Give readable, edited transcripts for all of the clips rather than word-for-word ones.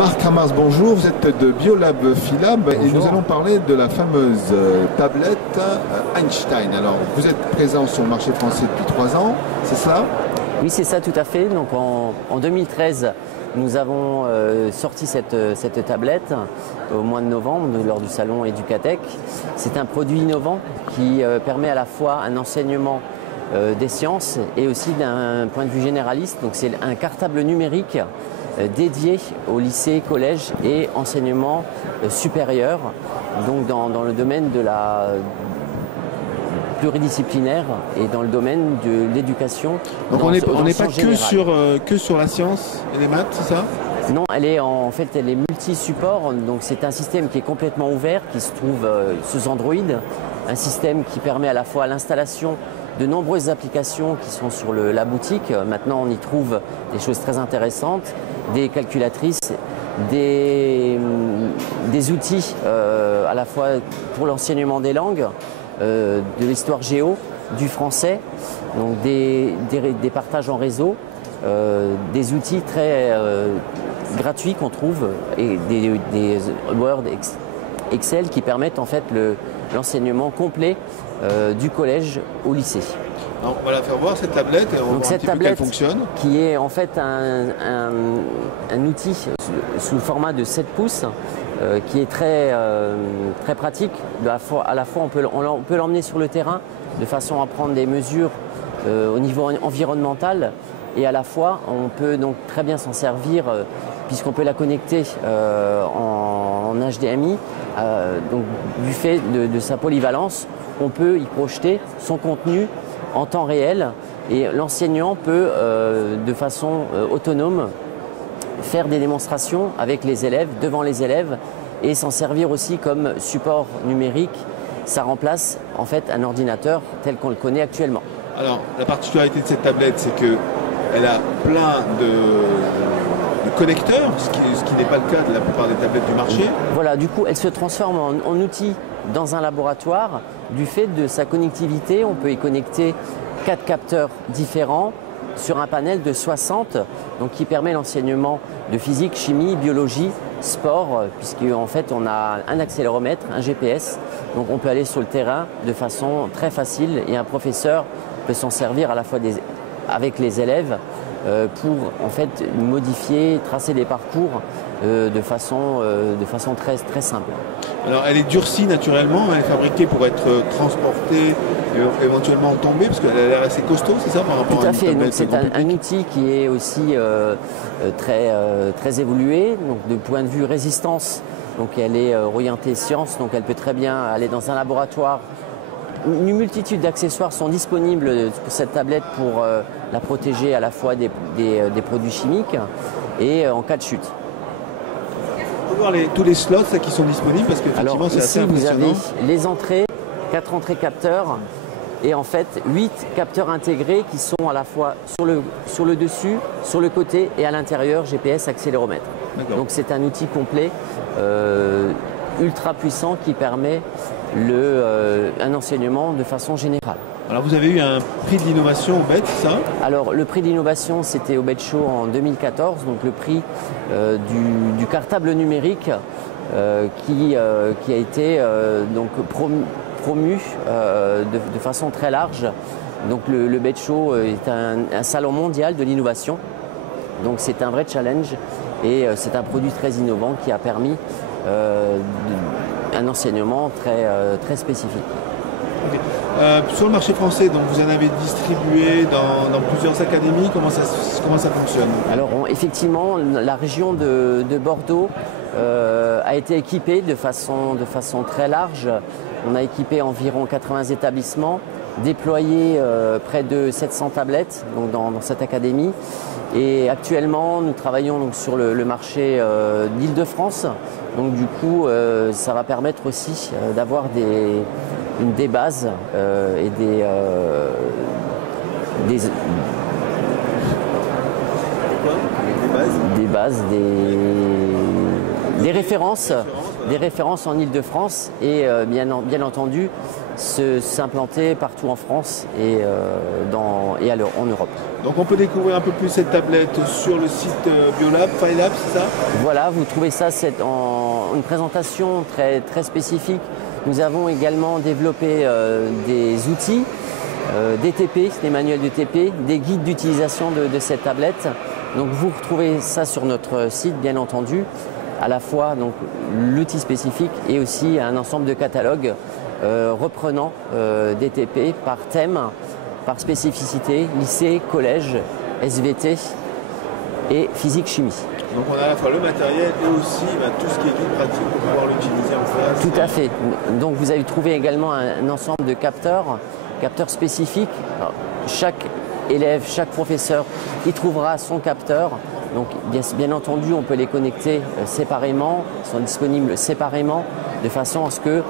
Marc Ramars, bonjour. Vous êtes de Biolab Philab et nous allons parler de la fameuse tablette Einstein. Alors, vous êtes présent sur le marché français depuis 3 ans, c'est ça? Oui, c'est ça, tout à fait. Donc, en 2013, nous avons sorti cette tablette au mois de novembre lors du salon Educatech. C'est un produit innovant qui permet à la fois un enseignement des sciences et aussi d'un point de vue généraliste. Donc, c'est un cartable numérique dédié au lycée, collège et enseignement supérieur, donc dans le domaine de la pluridisciplinaire et dans le domaine de l'éducation. Donc on n'est pas que sur la science et les maths, c'est ça? Non, elle est multi-support, donc c'est un système qui est complètement ouvert, qui se trouve sous Android, un système qui permet à la fois l'installation de nombreuses applications qui sont sur la boutique. Maintenant, on y trouve des choses très intéressantes, des calculatrices, des outils à la fois pour l'enseignement des langues, de l'histoire géo, du français, donc des partages en réseau, des outils très gratuits qu'on trouve et des Word, Excel qui permettent en fait l'enseignement complet du collège au lycée. Alors, on va la faire voir cette tablette et on va voir un petit peu qu'elle fonctionne. Qui est en fait un outil sous le format de 7 pouces qui est très pratique. À la fois on peut l'emmener sur le terrain de façon à prendre des mesures au niveau environnemental et à la fois on peut donc très bien s'en servir puisqu'on peut la connecter en HDMI. Donc, du fait de sa polyvalence, on peut y projeter son contenu en temps réel et l'enseignant peut de façon autonome faire des démonstrations avec les élèves, devant les élèves et s'en servir aussi comme support numérique. Ça remplace en fait un ordinateur tel qu'on le connaît actuellement. Alors la particularité de cette tablette, c'est qu'elle a plein de connecteurs, ce qui n'est pas le cas de la plupart des tablettes du marché. Voilà, du coup elle se transforme en outil dans un laboratoire. Du fait de sa connectivité, on peut y connecter 4 capteurs différents sur un panel de 60, donc qui permet l'enseignement de physique, chimie, biologie, sport, puisqu'en fait on a un accéléromètre, un GPS, donc on peut aller sur le terrain de façon très facile et un professeur peut s'en servir à la fois avec les élèves pour en fait modifier, tracer des parcours de façon très simple. Alors elle est durcie naturellement, elle est fabriquée pour être transportée et éventuellement tombée, parce qu'elle a l'air assez costaud, c'est ça par rapport Tout à à fait, donc c'est un outil outil qui est aussi très évolué, donc de point de vue résistance, donc elle est orientée science, donc elle peut très bien aller dans un laboratoire. Une multitude d'accessoires sont disponibles pour cette tablette pour la protéger à la fois des produits chimiques et en cas de chute. On peut voir tous les slots là, qui sont disponibles parce qu'effectivement c'est assez impressionnant. Vous avez les entrées, 4 entrées capteurs et en fait 8 capteurs intégrés qui sont à la fois sur le dessus, sur le côté et à l'intérieur GPS accéléromètre. Donc c'est un outil complet ultra puissant qui permet un enseignement de façon générale. Alors vous avez eu un prix de l'innovation au BET, c'est ça? Alors le prix de l'innovation c'était au BET Show en 2014, donc le prix du cartable numérique qui a été donc promu de façon très large. Donc le BET Show est un salon mondial de l'innovation, donc c'est un vrai challenge et c'est un produit très innovant qui a permis un enseignement très spécifique. Okay. Sur le marché français, donc vous en avez distribué dans plusieurs académies, comment ça fonctionne? Alors effectivement, la région de Bordeaux a été équipée de façon très large. On a équipé environ 80 établissements, déployé près de 700 tablettes donc dans cette académie. Et actuellement, nous travaillons donc sur le marché d'Île-de-France. Donc du coup, ça va permettre aussi d'avoir des bases et des références en Île-de-France et bien entendu s'implanter partout en France et, en Europe. Donc on peut découvrir un peu plus cette tablette sur le site Biolab, Phylab, c'est ça? Voilà, vous trouvez ça en une présentation très, très spécifique. Nous avons également développé des outils, des TP, des manuels de TP, des guides d'utilisation de cette tablette. Donc vous retrouvez ça sur notre site, bien entendu, à la fois l'outil spécifique et aussi un ensemble de catalogues reprenant des TP par thème, par spécificité, lycée, collège, SVT et physique-chimie. Donc on a à la fois le matériel et aussi tout ce qui est guide pratique pour pouvoir l'utiliser en classe. Tout à fait. Donc vous avez trouvé également un ensemble de capteurs spécifiques. Alors, chaque élève, chaque professeur y trouvera son capteur. Donc bien entendu, on peut les connecter séparément, ils sont disponibles séparément, de façon à ce que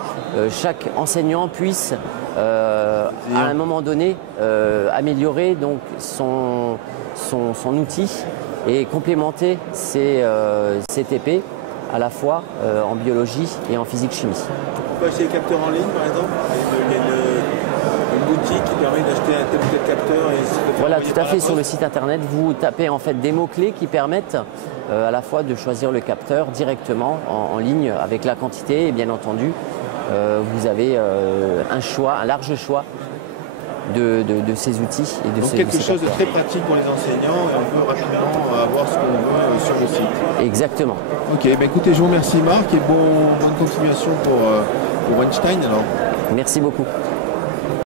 chaque enseignant puisse, à un moment donné, améliorer donc, son outil et complémenter ses TP à la fois en biologie et en physique-chimie. On peut acheter des capteurs en ligne, par exemple. Il y a une boutique qui permet d'acheter un tel ou tel capteur. Voilà, tout à fait. Sur le site internet, vous tapez en fait des mots-clés qui permettent à la fois de choisir le capteur directement en ligne avec la quantité et bien entendu, vous avez un large choix de ces outils et de Donc quelque chose de très pratique pour les enseignants et on peut rapidement avoir ce qu'on veut sur le site. Exactement. Ok, écoutez, je vous remercie Marc et bonne continuation pour Weinstein alors. Merci beaucoup.